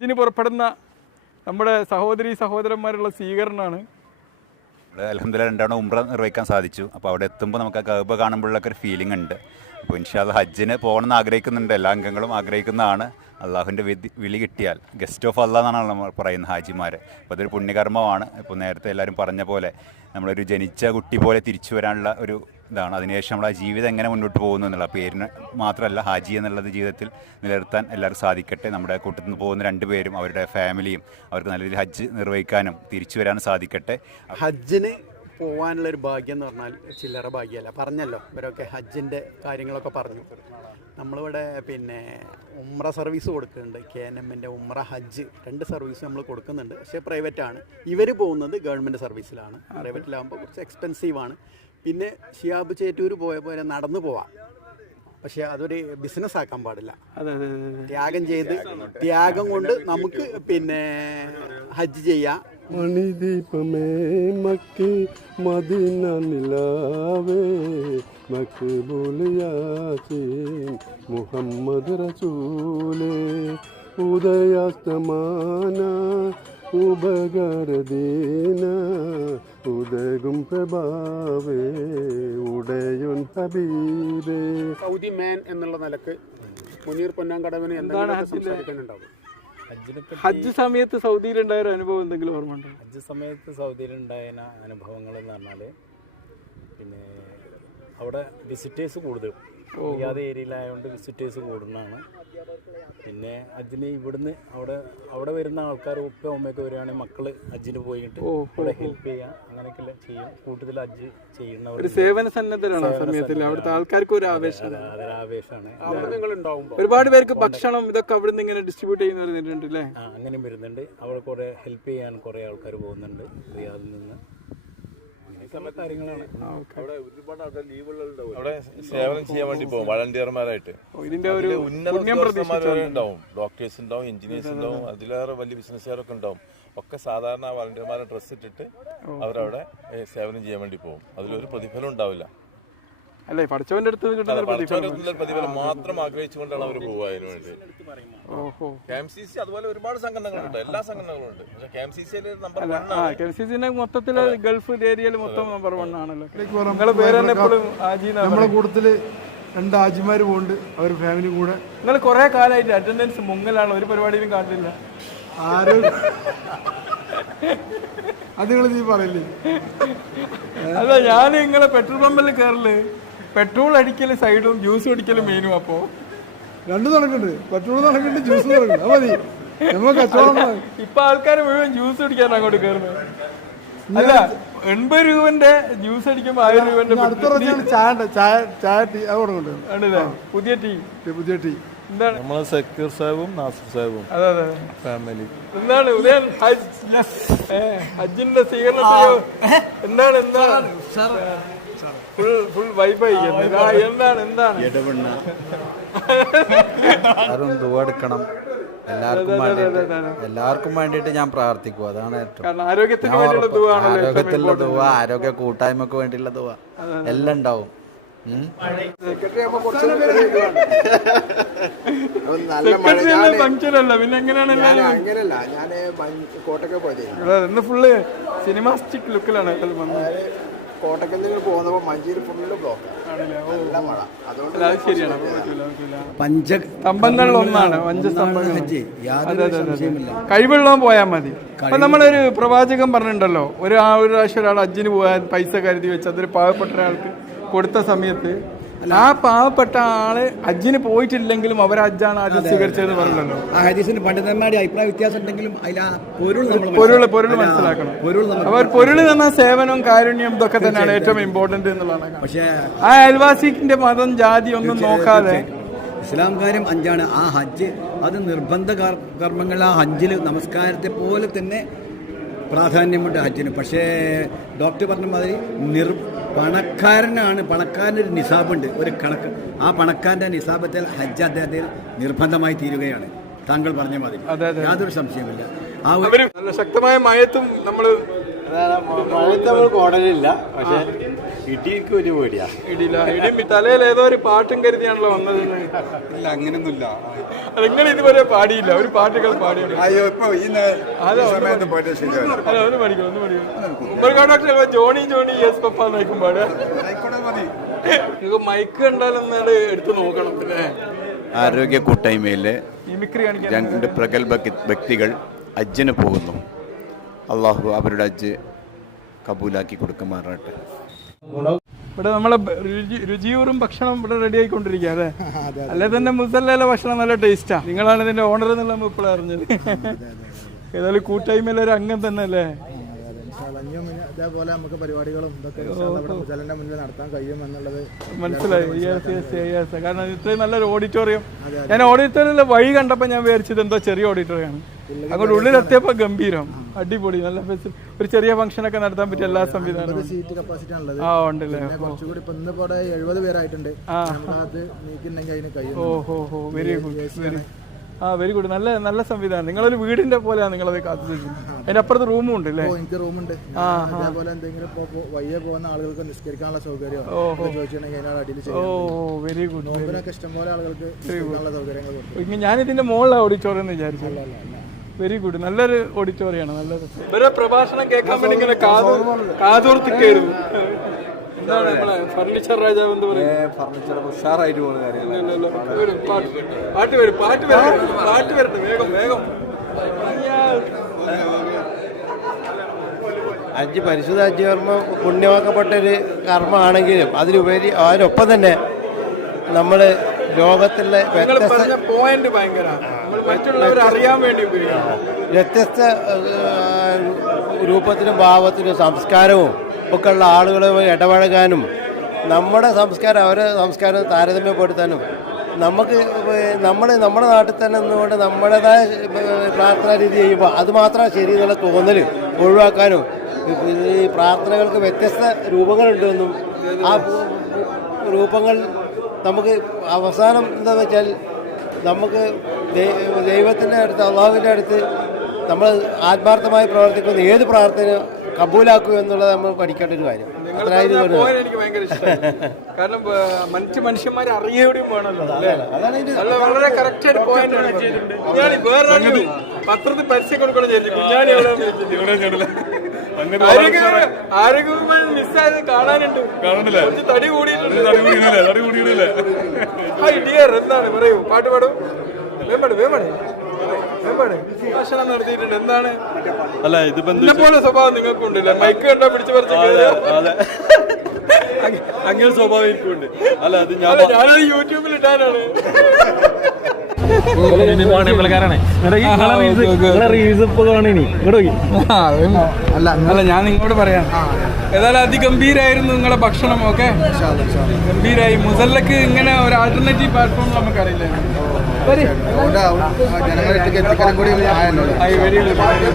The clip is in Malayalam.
ഇതിന് പുറപ്പെടുന്ന നമ്മുടെ സഹോദരി സഹോദരന്മാരുള്ള സ്വീകരണമാണ്. അലഹമ്മദില്ല രണ്ടാണ് ഉംറ നിർവഹിക്കാൻ സാധിച്ചു. അപ്പോൾ അവിടെ എത്തുമ്പോൾ നമുക്ക് ആ കഅബ കാണുമ്പോഴൊക്കെ ഒരു ഫീലിംഗ് ഉണ്ട്. അപ്പോൾ ഇൻഷാദ് ഹജ്ജിന് പോകണമെന്ന് ആഗ്രഹിക്കുന്നുണ്ട്. എല്ലാ അംഗങ്ങളും ആഗ്രഹിക്കുന്നതാണ്. അള്ളാഹുവിന്റെ വിളി കിട്ടിയാൽ ഗസ്റ്റ് ഓഫ് അള്ളാഹ് എന്നാണ് നമ്മൾ പറയുന്നത് ഹാജിമാർ അപ്പോൾ അതൊരു പുണ്യകർമ്മമാണ്. ഇപ്പോൾ നേരത്തെ എല്ലാവരും പറഞ്ഞ പോലെ നമ്മളൊരു ജനിച്ച കുട്ടി പോലെ തിരിച്ചു വരാനുള്ള ഒരു ഇതാണ്. അതിനുശേഷം നമ്മുടെ ജീവിതം എങ്ങനെ മുന്നോട്ട് പോകുന്നു എന്നുള്ള പേരിന് മാത്രമല്ല ഹാജി എന്നുള്ളത് ജീവിതത്തിൽ നിലനിർത്താൻ എല്ലാവർക്കും സാധിക്കട്ടെ. നമ്മുടെ കൂട്ടത്തിൽ നിന്ന് പോകുന്ന രണ്ടുപേരും അവരുടെ ഫാമിലിയും അവർക്ക് നല്ല രീതിയിൽ ഹജ്ജ് നിർവഹിക്കാനും തിരിച്ചു വരാനും സാധിക്കട്ടെ. ഹജ്ജിന് പോകാനുള്ള ഒരു ഭാഗ്യം എന്ന് പറഞ്ഞാൽ ചില്ലറ ഭാഗ്യമല്ല. പറഞ്ഞല്ലോ ഇവരൊക്കെ ഹജ്ജിന്റെ കാര്യങ്ങളൊക്കെ പറഞ്ഞു. നമ്മളിവിടെ പിന്നെ ഉമ്ര സർവീസ് കൊടുക്കുന്നുണ്ട്. കെ എൻ എമ്മിന്റെ ഉമ്ര ഹജ്ജ് രണ്ട് സർവീസ് നമ്മൾ കൊടുക്കുന്നുണ്ട്. പക്ഷേ പ്രൈവറ്റാണ്. ഇവർ പോകുന്നത് ഗവൺമെന്റ് സർവീസിലാണ്. പ്രൈവറ്റിലാകുമ്പോൾ കുറച്ച് എക്സ്പെൻസീവാണ് പിന്നെ ഷിയാബ് ചേറ്റൂർ പോയ പോലെ നടന്നു പോവാം. പക്ഷെ അതൊരു ബിസിനസ് ആക്കാൻ പാടില്ല. ത്യാഗം ചെയ്ത് ത്യാഗം കൊണ്ട് നമുക്ക് പിന്നെ ഹജ്ജ് ചെയ്യാം. മണിദീപമേ മക്കി മദീന നിലാവേ മക്ബൂൽ യാസീൻ മുഹമ്മദ് റസൂലേ. ഉദയാസ്തമാന ഉപകരദീന ഉദകും പ്രഭാവേ ഉടയുൻ ഹബീബേ. സൗദി മാൻ എന്നുള്ള നിലയ്ക്ക് മുനീർ പൊന്നാങ്കടവിന് എന്തെങ്കിലും സംസാരിക്കാനുണ്ടാവും? ഹജ്ജ് സമയത്ത് സൗദിയിലുണ്ടായ ഒരു അനുഭവം എന്തെങ്കിലും ഓർമ്മ ഉണ്ടോ ഹജ്ജ് സമയത്ത് സൗദിയിലുണ്ടായ അനുഭവങ്ങൾ എന്ന് പറഞ്ഞാൽ പിന്നെ അവിടെ വിസിറ്റേഴ്സ് കൂടുതൽ. അറിയാതെ ഏരിയയിലായതുകൊണ്ട് വിസിറ്റേഴ്സ് കൂടുന്നതാണ്. പിന്നെ അജിന് ഇവിടുന്ന് അവിടെ അവിടെ വരുന്ന ആൾക്കാർ ഉപ്പ ഉമ്മയൊക്കെ വരികയാണെങ്കിൽ മക്കൾ അജിന് പോയിട്ട് ഇവിടെ ഹെൽപ്പ് ചെയ്യാം. അങ്ങനെയൊക്കെ ചെയ്യും. കൂട്ടത്തിൽ അജ് ചെയ്യുന്നവർ ഒരു സേവന സന്നദ്ധരാണ് സമയത്തിൽ അവിടുത്തെ ആൾക്കാർക്ക് ഒരു ആവേശമാണ്. ആവേശമാണ് അവിടെ ഉണ്ടാവുമ്പോൾ ഒരുപാട് പേർക്ക് ഭക്ഷണം ഇതൊക്കെ അവിടുന്ന് ഇങ്ങനെ ഡിസ്ട്രിബ്യൂട്ട് ചെയ്യുന്ന അല്ലേ ആ അങ്ങനെയും വരുന്നുണ്ട്. അവിടെ കുറെ ഹെൽപ്പ് ചെയ്യാൻ കുറെ ആൾക്കാർ പോകുന്നുണ്ട്. റിയാദിൽ നിന്ന് അവിടെ സേവനം ചെയ്യാൻ വേണ്ടി പോകും വളണ്ടിയർമാരായിട്ട് ഇതിന്റെ ഒരു ഉണ്ടാവും. ഡോക്ടേഴ്സ് ഉണ്ടാവും എഞ്ചിനീയേഴ്സ് ഉണ്ടാവും അതിലേറെ വലിയ ബിസിനസ്സുകാരൊക്കെ ഉണ്ടാവും. ഒക്കെ സാധാരണ വളണ്ടിയർമാരെ ഡ്രസ്സ് ഇട്ടിട്ട് അവരവിടെ സേവനം ചെയ്യാൻ വേണ്ടി പോകും. അതിലൊരു പ്രതിഫലം ഉണ്ടാവില്ല. അല്ലേ പഠിച്ചവന്റെ അടുത്ത് കിട്ടുന്ന പ്രതിഫലം. പ്രതിഫലം മാത്രം ആഗ്രഹിച്ചുകൊണ്ടാണ് അവർ പോകുക അതിനു വേണ്ടി ഓഹോ. കെ എം സി സി അതുപോലെ ഒരുപാട് സംഘടനകളുണ്ട് എല്ലാ സംഘടനകളുണ്ട് പക്ഷെ കെ എം സി സിയിൽ നമ്പർ ആ കെ എം സി സിന്റെ മൊത്തത്തിൽ ഗൾഫ് ഏരിയയിൽ മൊത്തം നമ്പർ വൺ ആണല്ലോ. നിങ്ങളെ പേര് തന്നെ എപ്പോഴും നമ്മളെ കൂട്ടത്തിൽ രണ്ട് ആജിമാര് പോകുന്നുണ്ട് അവർ ഫാമിലി കൂടെ. നിങ്ങൾ കുറെ കാലമായിട്ട് അറ്റൻഡൻസ് മുങ്ങലാണ് ഒരു പരിപാടിയിലും കാണില്ല. ആരും? അത് നിങ്ങൾ നീ പറയില്ലേ? അല്ല ഞാൻ നിങ്ങളെ പെട്രോൾ പമ്പിൽ കയറൽ പെട്രോൾ അടിക്കൽ സൈഡും ജ്യൂസ് അടിക്കൽ മെയിനും അപ്പോ. രണ്ടും നടക്കുന്നുണ്ട് പെട്രോൾ നടക്കുന്നുണ്ട് ജ്യൂസ് നടക്കുന്നുണ്ട് മതി. നമ്മൾ കച്ചവടം. ഇപ്പൊ ആൾക്കാർ മുഴുവൻ ജ്യൂസ് അടിക്കാൻ അങ്ങോട്ട് കയറുന്നത് അല്ല എൺപത് രൂപന്റെ ജ്യൂസ് അടിക്കുമ്പോ ആയിരം രൂപന്റെ ചായ ചായ ചായ ടീ അത് കൊടുക്കുന്നുണ്ട് പുതിയ ടീ പുതിയ ടീ എന്താണ്? നമ്മളെ സക്കീർ സാഹിബും നാസർ സാഹിബും അതെ അതെ. ഫാമിലി. എന്താണ്? ഉദയൻ ഹജ്ജിന്റെ സ്വീകരണത്തിലോ എന്താണ്? എന്താണ്? ഫുൾ ഫുൾ വൈബായി എന്താണ് എന്താണ്? ഇടപെണ്ണ എല്ലാവരും ദുവ എടുക്കണം. എല്ലാവർക്കും വേണ്ടിയിട്ട്. എല്ലാവർക്കും വേണ്ടിയിട്ട് ഞാൻ പ്രാർത്ഥിക്കും അതാണ് ഏറ്റവും. കാരണം ആരോഗ്യത്തിന് ഞാൻ വേണ്ടിയുള്ള ഉറപ്പ്. ദുവാണല്ലോ ഏറ്റവും ആരോഗ്യത്തിലുള്ള. ദുവ ആരോഗ്യ കൂട്ടായ്മക്ക് വേണ്ടിയുള്ള ദുവ. എല്ലാം ഉണ്ടാവും. ഉം. സെക്രട്ടറി ഫംഗ്ഷൻ അല്ല? പിന്നെ എങ്ങനെയാണ് എല്ലാവരും? അങ്ങനെയല്ല. ഞാൻ കോട്ടയ്ക്ക് പോയത്. അതെ, ഇന്ന് ഫുള്ള് സിനിമാസ്റ്റിക് ലുക്കിലാണ് വന്നത്. കോട്ടയ്ക്ക് നിങ്ങൾ പോകുന്നപ്പോൾ മഞ്ചേരി ഫുള്ള് ബ്ലോക്ക് നല്ല മഴ. അതുകൊണ്ട് അല്ല, അത് ശരിയാണ്. പറ്റൂല, പറ്റൂല. പഞ്ച സ്തംഭങ്ങളിൽ ഒന്നാണ് ഹജ്ജ്. യാതൊരു സംശയമില്ല കഴിവുള്ളവൻ പോയാൽ മതി. അപ്പൊ നമ്മളൊരു പ്രവാചകം പറഞ്ഞിട്ടുണ്ടല്ലോ. ഒരു ആ ഒരു പ്രാവശ്യം ഒരാൾ അജ്ജിന് പോകാൻ പൈസ കരുതി വെച്ച് അതൊരു പാവപ്പെട്ട ഒരാൾക്ക് കൊടുത്ത സമയത്ത് ആ പാവപ്പെട്ട ആൾ അജ്ജിന് പോയിട്ടില്ലെങ്കിലും അവർ അജ്ജാണ് ആദ്യം സ്വീകരിച്ചതെന്ന് പറഞ്ഞല്ലോ ആ ഹദീസിന് പണ്ഡിതന്മാരുടെ അഭിപ്രായ വ്യത്യാസം ഉണ്ടെങ്കിലും അതിൽ ആ പൊരുൾ പൊരുൾ പൊരുൾ മനസ്സിലാക്കണം. പൊരുൾ അവർ പൊരുൾ തന്ന സേവനവും കാരുണ്യം ഇതൊക്കെ തന്നെയാണ് ഏറ്റവും ഇമ്പോർട്ടന്റ് എന്നുള്ളതാണ് പക്ഷേ ആ അയൽവാസിന്റെ മതം ജാതി ഒന്നും നോക്കാതെ ഇസ്ലാം കാര്യം അഞ്ചാണ്. ആ ഹജ്ജ് അത് നിർബന്ധ കർമ്മങ്ങൾ ആ ഹജ്ജിൽ നമസ്കാരത്തെ പോലെ തന്നെ പ്രാധാന്യമുണ്ട് ഹജ്ജിന്. പക്ഷേ ഡോക്ടർ പറഞ്ഞ മാതിരി നിർ പണക്കാരനാണ്. പണക്കാരന്റെ ഒരു നിസാബുണ്ട്. ഒരു കണക്ക്. ആ പണക്കാരന്റെ നിസാബത്തിൽ ഹജ്ജ് അദ്ദേഹത്തിൽ നിർബന്ധമായി തീരുകയാണ്. താങ്കൾ പറഞ്ഞ മാതിരി. അതെ. യാതൊരു സംശയമില്ല ആ ഒരു ശക്തമായ മയത്തും നമ്മൾ മഴയത്ത് നമ്മൾ കോടലില്ല പക്ഷേ ഇടിക്ക് ഒരു പേടിയാ. ഇടിയില്ല. ഇടി തലയിൽ ഏതോ ഒരു പാട്ടും കരുതിയാണല്ലോ വന്നത്. ഇല്ല അങ്ങനെയൊന്നുമില്ല. നിങ്ങൾ ഇതുവരെ പാടിയില്ല? ഒരു പാട്ടുകൾ പാടിയില്ല അയ്യോ ഇപ്പൊ ഈ സമയത്ത് പോയിട്ട് ശരിയാവില്ല. അല്ല ഒന്ന് പഠിക്കണം ഒന്ന് പഠിക്കണം ജോണി ജോണി യെസ് പപ്പ നോക്കും പാടുക മതി. നിങ്ങൾക്ക് മൈക്ക് കണ്ടാലും എടുത്തു നോക്കണം പിന്നെ. ആരോഗ്യ കൂട്ടായ്മയിലെ രണ്ട് പ്രഗത്ഭ വ്യക്തികൾ അജ്ജന് പോകുന്നു. അള്ളാഹു അവരുടെ ഹജ്ജ് കബൂലാക്കി കൊടുക്കുമാറാട്ടെ ഇവിടെ നമ്മളെ രുചി രുചിയൂറും ഭക്ഷണം ഇവിടെ റെഡി ആയിക്കൊണ്ടിരിക്കുക അല്ലേ? അല്ലെ തന്നെ മുസല്ലയിലെ ഭക്ഷണം നല്ല ടേസ്റ്റാ നിങ്ങളാണ് ഇതിന്റെ ഓണർ എന്നുള്ള നമ്മൾ അറിഞ്ഞത്. ഏതായാലും കൂട്ടായ്മയിലെ ഒരു അംഗം തന്നെ അല്ലേ? ഇതേപോലെ നമുക്ക് പരിപാടികളും ഇതൊക്കെ മുതലിന്റെ മുന്നിൽ നടത്താൻ കഴിയും. എന്നുള്ളത് മനസ്സിലായി കാരണം ഇത്രയും നല്ലൊരു ഓഡിറ്റോറിയം ഞാൻ ഓഡിറ്റോറിയം വഴി കണ്ടപ്പോൾ ഞാൻ വിചാരിച്ചത് എന്തോ ചെറിയ ഓഡിറ്റോറിയമാണ് അങ്ങോട്ട് ഉള്ളിലെത്തിയപ്പോൾ ഗംഭീരം. അടിപൊളി. നല്ല ഒരു ചെറിയ ഫംഗ്ഷൻ ഒക്കെ നടത്താൻ പറ്റിയ എല്ലാ സംവിധാനവും. സീറ്റ് കപ്പാസിറ്റി ആണുള്ളത്. ആ ഉണ്ടല്ലേ. കുറച്ചുകൂടി ഇപ്പൊ ഇന്നിപ്പോ ഇവിടെ എഴുപത് പേരായിട്ടുണ്ട്. അത് നീക്കിണ്ടെങ്കിൽ അതിന് കഴിയും ഓ ഹോ ഹോ. Very good very ah very good നല്ല നല്ല സംവിധാനം. നിങ്ങളൊരു വീടിന്റെ പോലെയാണ് നിങ്ങളത് കാത്തു അതിന്റെ അപ്പുറത്ത് റൂമും ഉണ്ട് അല്ലേ എനിക്ക് റൂമുണ്ട് അതേപോലെ എന്തെങ്കിലും വയ്യ പോകുന്ന ആളുകൾക്ക് നിസ്കരിക്കാനുള്ള സൗകര്യം ചോദിച്ചിട്ടുണ്ടെങ്കിൽ ഓ വെരി ഗുഡ് ഇഷ്ടംപോലെ ആളുകൾക്ക് സൗകര്യങ്ങൾ ഞാൻ ഇതിന്റെ മുകളിലാണ് എന്ന് വിചാരിച്ചു വെരി ഗുഡ് നല്ലൊരു ഓഡിറ്റോറിയാണ് നല്ലൊരു ഇവരെ പ്രഭാഷണം കേൾക്കാൻ വേണ്ടി ഇങ്ങനെ കാതോർത്തിക്കായിരുന്നു. എന്താണ് ഫർണിച്ചർ രാജാവ് എന്ന് പറയുന്നത് ഫർണിച്ചർ ഉഷാറായിട്ട് പോകുന്ന കാര്യങ്ങൾ വരും, പാട്ട് വരും. പാട്ട് വരും പാട്ട് വരട്ടെ വേഗം വേഗം. അഞ്ച് പരിശുദ്ധ അഞ്ച് കർമ്മം പുണ്യമാക്കപ്പെട്ട ഒരു കർമ്മമാണെങ്കിലും അതിലുപരി അതിനൊപ്പം തന്നെ നമ്മൾ ലോകത്തിലെ വ്യത്യസ്ത പോയിന്റ് ഭയങ്കര വ്യത്യസ്ത രൂപത്തിലും ഭാവത്തിലും സംസ്കാരവും ഒക്കെ ഉള്ള ആളുകളുമായി ഇടപഴകാനും നമ്മുടെ സംസ്കാരം അവരെ സംസ്കാരം താരതമ്യപ്പെടുത്താനും നമുക്ക് നമ്മൾ നമ്മുടെ നാട്ടിൽ തന്നെ നിന്നുകൊണ്ട് നമ്മുടേതായ പ്രാർത്ഥനാ രീതി ചെയ്യുമ്പോൾ അത് മാത്രം ശരി എന്നുള്ള തോന്നൽ ഒഴിവാക്കാനും ഈ പ്രാർത്ഥനകൾക്ക് വ്യത്യസ്ത രൂപങ്ങളുണ്ടെന്നും ആ രൂപങ്ങൾ നമുക്ക് അവസാനം എന്താണെന്ന് വെച്ചാൽ നമുക്ക് ദൈവത്തിന്റെ അടുത്ത് അള്ളാഹുവിന്റെ അടുത്ത് നമ്മൾ ആത്മാർത്ഥമായി പ്രവർത്തിക്കുന്ന ഏത് പ്രാർത്ഥന കബൂലാക്കൂ എന്നുള്ളത് നമ്മൾ പഠിക്കേണ്ട ഒരു കാര്യം. എനിക്ക് ഭയങ്കര കാരണം ഏഹ്, മറ്റ് മനുഷ്യന്മാരെ അറിയുകയും വേണമല്ലോ. അല്ലേ? അതാണ് നല്ല വളരെ കറക്റ്റ് ആയിട്ട് പോയിന്റ് ഞാൻ വേറെ പത്രത്തിൽ പരസ്യം കൊടുക്കണം വിചാരിച്ചു കുഞ്ഞാണി എവിടെയാണെന്ന് ആരോഗ്യമായി മിസ്സായത് കാണാനുണ്ട്. തടി എന്താണ്? പറയൂ. പാട്ട് പാടും. ഭാഷണം നടത്തിയിട്ടുണ്ട്. എന്താണ്? അല്ല ഇതിപ്പോ എന്നെ പോലെ സ്വഭാവം നിങ്ങൾക്കുണ്ടല്ലേ? മൈക്ക് കണ്ടാ പിടിച്ചു പറിച്ച് അങ്ങനെ സ്വഭാവം എനിക്കുണ്ട്. അല്ല അത് ഞാൻ ഞാനത് യൂട്യൂബിൽ ഇട്ടാനാണ് അല്ല അല്ല ഞാൻ നിങ്ങളോട് പറയാം. ഏതായാലും അതിഗംഭീരായിരുന്നു നിങ്ങളുടെ ഭക്ഷണം ഓക്കെ? ഗംഭീരായി. മുസല്ലക്ക് ഇങ്ങനെ ഒരു ആൾട്ടർനേറ്റീവ് പ്ലാറ്റ്ഫോം നമുക്കറിയില്ല അതുകൊണ്ടാവും ജനങ്ങളിലേക്ക് എത്തിക്കാനും കൂടി ആയല്ലോ വെരി ഗുഡ്